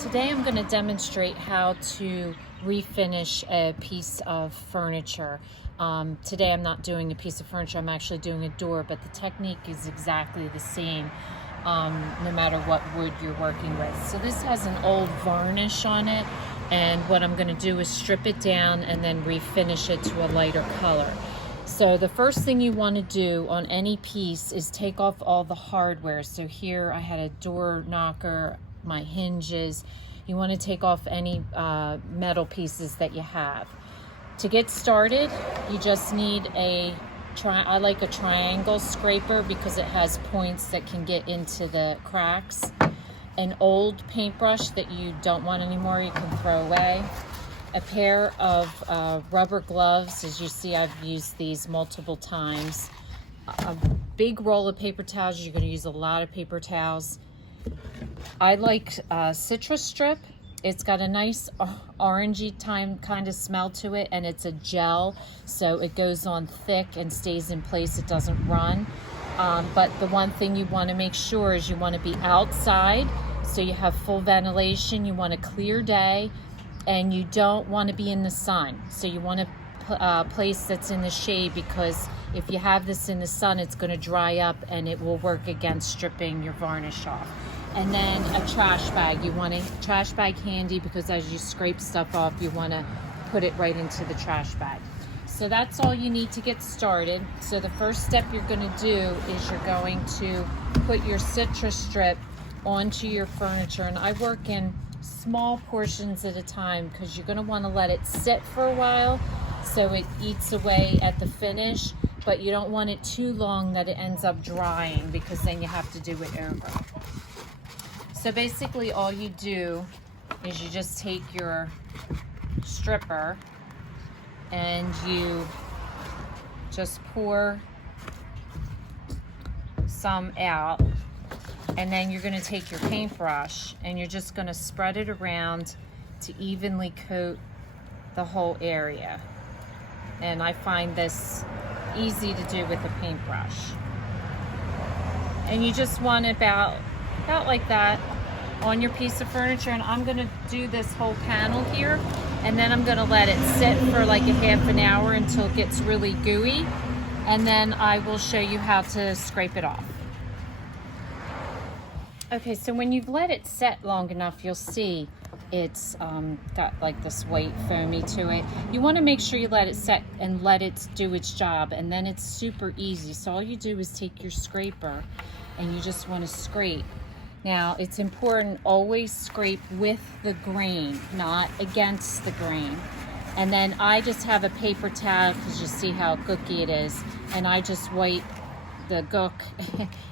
Today I'm going to demonstrate how to refinish a piece of furniture. Today I'm not doing a piece of furniture, I'm actually doing a door, but the technique is exactly the same no matter what wood you're working with. So this has an old varnish on it, and what I'm going to do is strip it down and then refinish it to a lighter color. So the first thing you want to do on any piece is take off all the hardware. So here I had a door knocker, my hinges. You want to take off any metal pieces that you have. To get started, you just need I like a triangle scraper because it has points that can get into the cracks. An old paintbrush that you don't want anymore, you can throw away. A pair of rubber gloves. As you see, I've used these multiple times. A big roll of paper towels. You're going to use a lot of paper towels. I like citrus strip. It's got a nice orangey kind of smell to it, and it's a gel, so it goes on thick and stays in place. It doesn't run. But the one thing you want to make sure is you want to be outside, so you have full ventilation. You want a clear day, and you don't want to be in the sun. So you want a place that's in the shade, because if you have this in the sun, it's going to dry up and it will work against stripping your varnish off. And then a trash bag. You want a trash bag handy, because as you scrape stuff off, you want to put it right into the trash bag. So that's all you need to get started. So the first step you're going to do is you're going to put your citrus strip onto your furniture. And I work in small portions at a time, because you're going to want to let it sit for a while so it eats away at the finish, but you don't want it too long that it ends up drying, because then you have to do it over. So basically all you do is you just take your stripper and you just pour some out, and then you're going to take your paintbrush and you're just going to spread it around to evenly coat the whole area. And I find this easy to do with a paintbrush. And you just want about like that on your piece of furniture. And I'm going to do this whole panel here, and then I'm going to let it sit for like a half an hour until it gets really gooey, and then I will show you how to scrape it off. Okay, so when you've let it set long enough, you'll see it's got like this white foamy to it. You want to make sure you let it set and let it do its job, and then it's super easy. So all you do is take your scraper and you just want to scrape. Now, it's important, always scrape with the grain, not against the grain. And then I just have a paper towel, because you see how gooky it is, and I just wipe the gook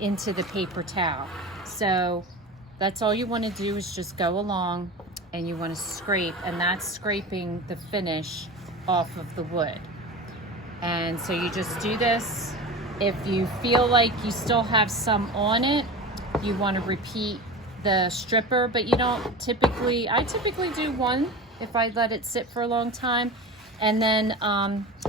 into the paper towel. So that's all you want to do, is just go along and you want to scrape, and that's scraping the finish off of the wood. And so you just do this. If you feel like you still have some on it, you want to repeat the stripper, but you don't I typically do one if I let it sit for a long time. And then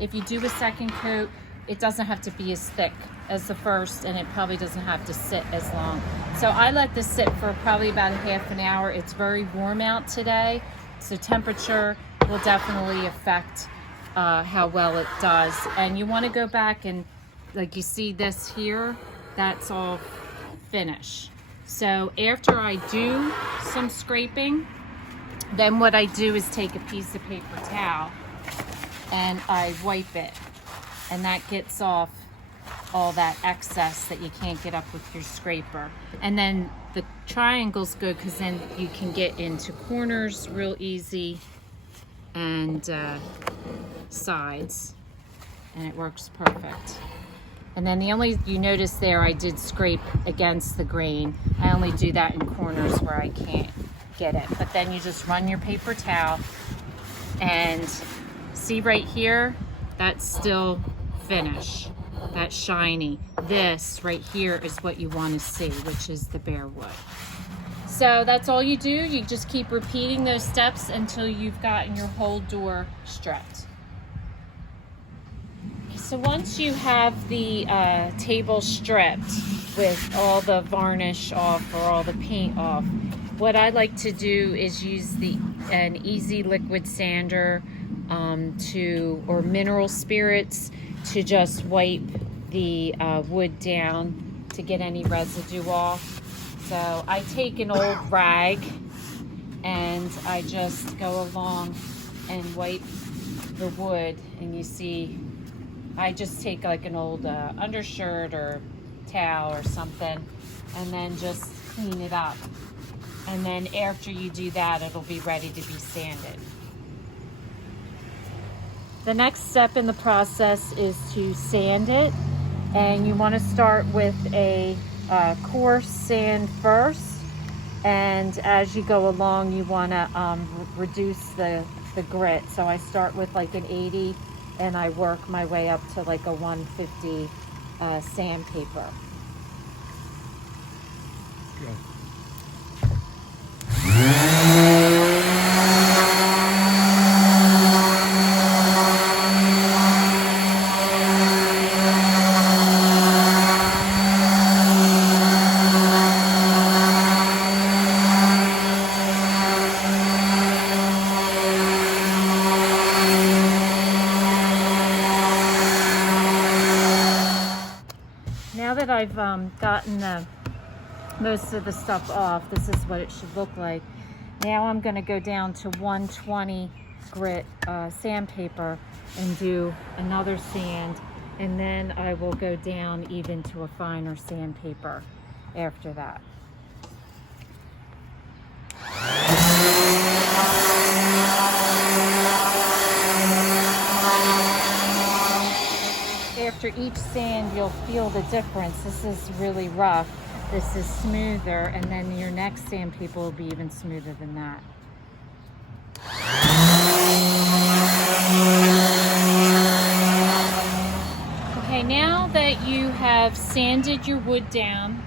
if you do a second coat, it doesn't have to be as thick as the first, and it probably doesn't have to sit as long. So I let this sit for probably about a half an hour. It's very warm out today, so temperature will definitely affect how well it does. And you want to go back and, like you see this here, that's all finish. So after I do some scraping, then what I do is take a piece of paper towel and I wipe it, and that gets off all that excess that you can't get up with your scraper. And then the triangle's good, because then you can get into corners real easy, and sides, and it works perfect. And then you notice there I did scrape against the grain. I only do that in corners where I can't get it. But then you just run your paper towel, and see right here, that's still finish. That's shiny. This right here is what you want to see, which is the bare wood. So that's all you do. You just keep repeating those steps until you've gotten your whole door stripped. So once you have the table stripped with all the varnish off or all the paint off, what I like to do is use an easy liquid sander or mineral spirits to just wipe the wood down to get any residue off. So I take an old rag and I just go along and wipe the wood, and you see I just take like an old undershirt or towel or something and then just clean it up. And then after you do that, it'll be ready to be sanded. The next step in the process is to sand it, and you want to start with a coarse sand first, and as you go along you want to reduce the grit. So I start with like an 80 and I work my way up to like a 150 sandpaper. Good. Now that I've gotten most of the stuff off, this is what it should look like. Now I'm going to go down to 120 grit sandpaper and do another sand, and then I will go down even to a finer sandpaper after that. After each sand, you'll feel the difference. This is really rough. This is smoother, and then your next sandpaper will be even smoother than that. Okay, now that you have sanded your wood down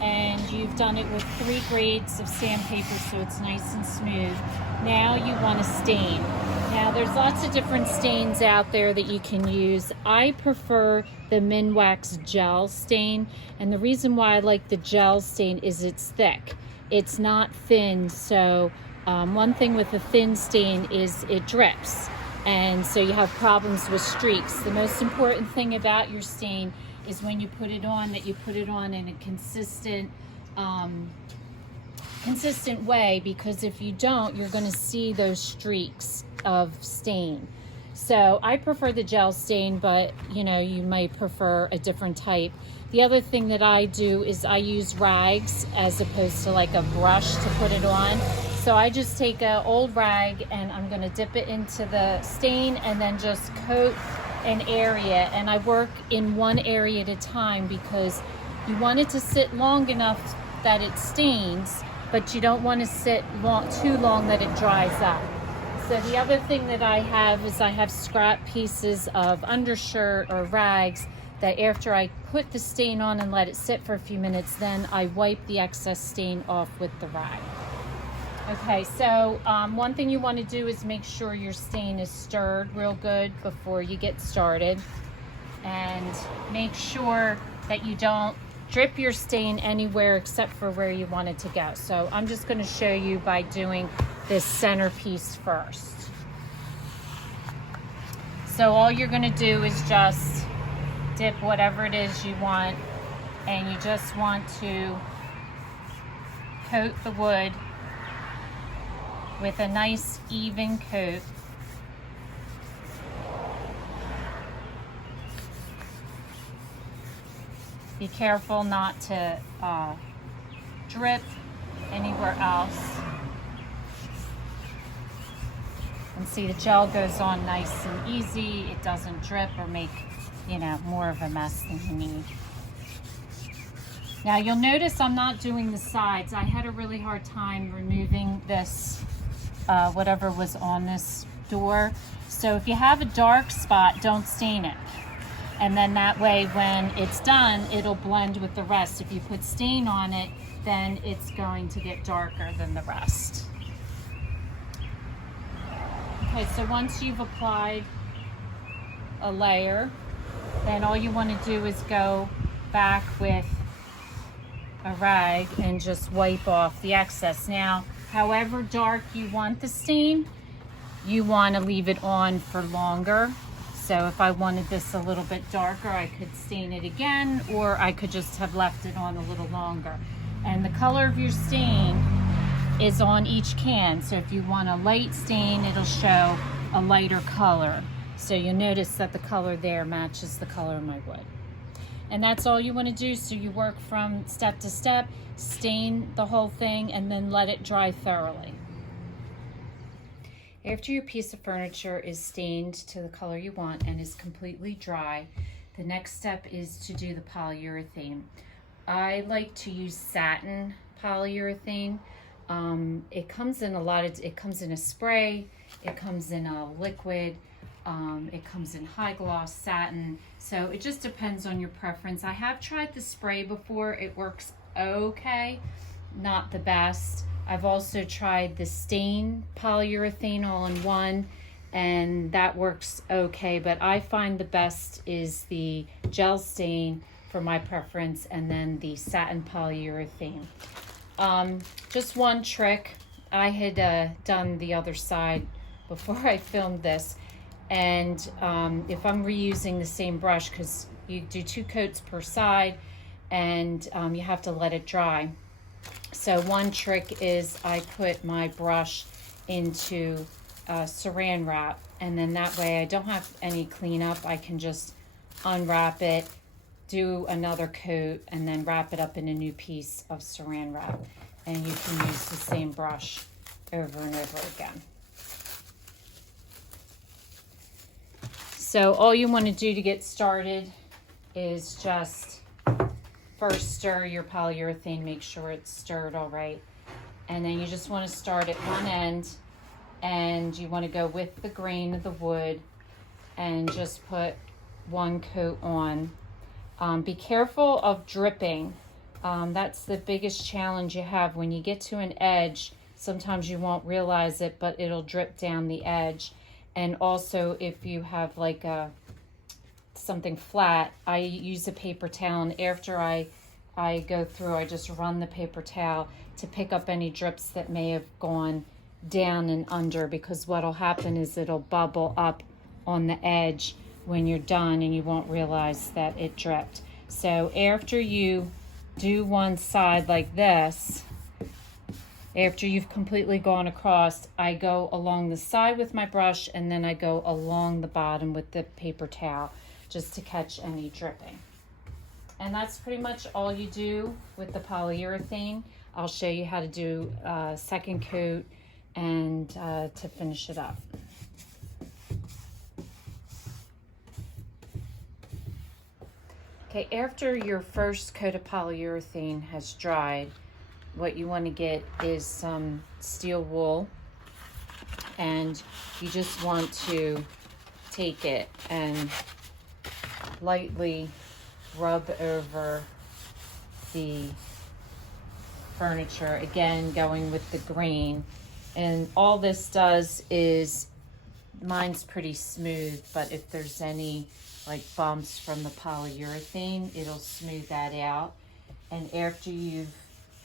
and you've done it with 3 grades of sandpaper so it's nice and smooth, now you want to stain. Now there's lots of different stains out there that you can use. I prefer the Minwax gel stain, and the reason why I like the gel stain is it's thick. It's not thin, so one thing with a thin stain is it drips, and so you have problems with streaks. The most important thing about your stain is when you put it on, that you put it on in a consistent way, because if you don't, you're going to see those streaks of stain. So I prefer the gel stain, but you know, you might prefer a different type. The other thing that I do is I use rags as opposed to like a brush to put it on. So I just take an old rag and I'm going to dip it into the stain and then just coat an area, and I work in one area at a time because you want it to sit long enough that it stains, but you don't want to sit too long that it dries up. So the other thing that I have is I have scrap pieces of undershirt or rags that after I put the stain on and let it sit for a few minutes, then I wipe the excess stain off with the rag. Okay, so one thing you want to do is make sure your stain is stirred real good before you get started, and make sure that you don't drip your stain anywhere except for where you want it to go. So I'm just going to show you by doing this centerpiece first. So all you're going to do is just dip whatever it is you want, and you just want to coat the wood with a nice even coat. Be careful not to drip anywhere else. And see, the gel goes on nice and easy. It doesn't drip or make, you know, more of a mess than you need. Now you'll notice I'm not doing the sides. I had a really hard time removing this, whatever was on this door. So if you have a dark spot, don't stain it. And then that way when it's done, it'll blend with the rest. If you put stain on it, then it's going to get darker than the rest. Okay, so once you've applied a layer, then all you want to do is go back with a rag and just wipe off the excess. Now, however dark you want the stain, you want to leave it on for longer. So if I wanted this a little bit darker, I could stain it again, or I could just have left it on a little longer. And the color of your stain is on each can. So if you want a light stain, it'll show a lighter color. So you'll notice that the color there matches the color of my wood. And that's all you want to do. So you work from step to step, stain the whole thing, and then let it dry thoroughly. After your piece of furniture is stained to the color you want and is completely dry, the next step is to do the polyurethane. I like to use satin polyurethane. It comes in it comes in a spray, it comes in a liquid, it comes in high gloss satin. So it just depends on your preference. I have tried the spray before. It works okay, not the best. I've also tried the stain polyurethane all-in-one, and that works okay, but I find the best is the gel stain for my preference, and then the satin polyurethane. Just one trick. I had done the other side before I filmed this, and if I'm reusing the same brush, because you do 2 coats per side, and you have to let it dry. So one trick is I put my brush into saran wrap, and then that way I don't have any cleanup. I can just unwrap it, do another coat, and then wrap it up in a new piece of saran wrap. And you can use the same brush over and over again. So all you want to do to get started is just first stir your polyurethane, make sure it's stirred all right. And then you just want to start at one end, and you want to go with the grain of the wood and just put one coat on. Be careful of dripping. That's the biggest challenge you have. When you get to an edge, sometimes you won't realize it, but it'll drip down the edge. And also if you have like something flat, I use a paper towel, and after I go through, I just run the paper towel to pick up any drips that may have gone down and under, because what'll happen is it'll bubble up on the edge when you're done, and you won't realize that it dripped. So after you do one side like this, after you've completely gone across, I go along the side with my brush, and then I go along the bottom with the paper towel just to catch any dripping. And that's pretty much all you do with the polyurethane. I'll show you how to do a second coat and to finish it up. Okay, after your first coat of polyurethane has dried, what you want to get is some steel wool, and you just want to take it and lightly rub over the furniture, again going with the grain. And all this does is, mine's pretty smooth, but if there's any like bumps from the polyurethane, it'll smooth that out. And after you've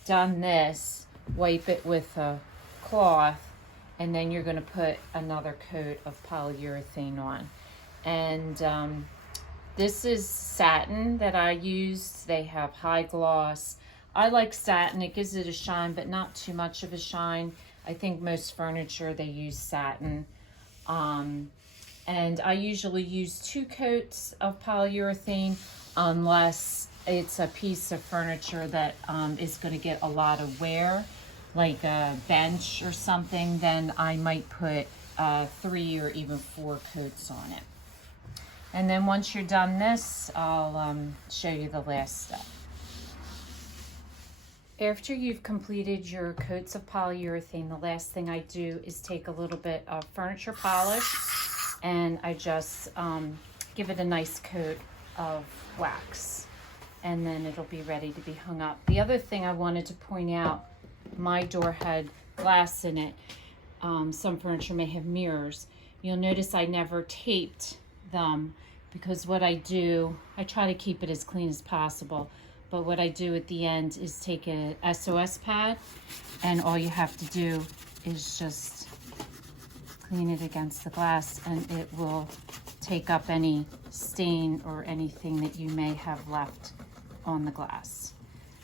done this, wipe it with a cloth, and then you're going to put another coat of polyurethane on. And this is satin that I used. They have high gloss. I like satin. It gives it a shine, but not too much of a shine. I think most furniture, they use satin. And I usually use 2 coats of polyurethane, unless it's a piece of furniture that is going to get a lot of wear, like a bench or something. Then I might put 3 or even 4 coats on it. And then once you're done this, I'll show you the last step. After you've completed your coats of polyurethane, the last thing I do is take a little bit of furniture polish, and I just give it a nice coat of wax, and then it'll be ready to be hung up. The other thing I wanted to point out, my door had glass in it. Some furniture may have mirrors. You'll notice I never taped them, because what I do, I try to keep it as clean as possible, But what I do at the end is take a SOS pad, and all you have to do is just clean it against the glass, and it will take up any stain or anything that you may have left on the glass.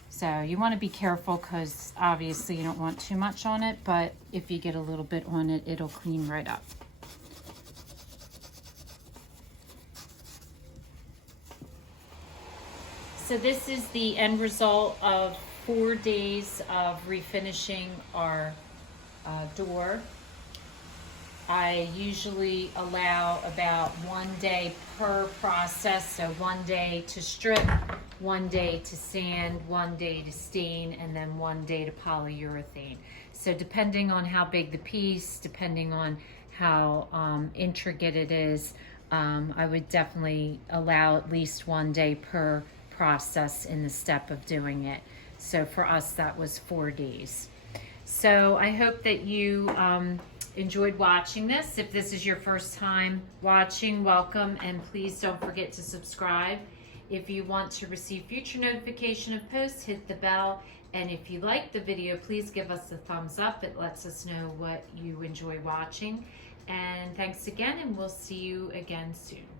So you want to be careful, because obviously you don't want too much on it, but if you get a little bit on it, it'll clean right up. So this is the end result of 4 days of refinishing our door. I usually allow about 1 day per process, so 1 day to strip, 1 day to sand, 1 day to stain, and then 1 day to polyurethane. So depending on how big the piece, depending on how intricate it is, I would definitely allow at least 1 day per process in the step of doing it. So for us, that was 4 days. So I hope that you enjoyed watching this. If this is your first time watching, welcome, and please don't forget to subscribe. If you want to receive future notification of posts, hit the bell, and if you like the video, please give us a thumbs up. It lets us know what you enjoy watching. And thanks again, and we'll see you again soon.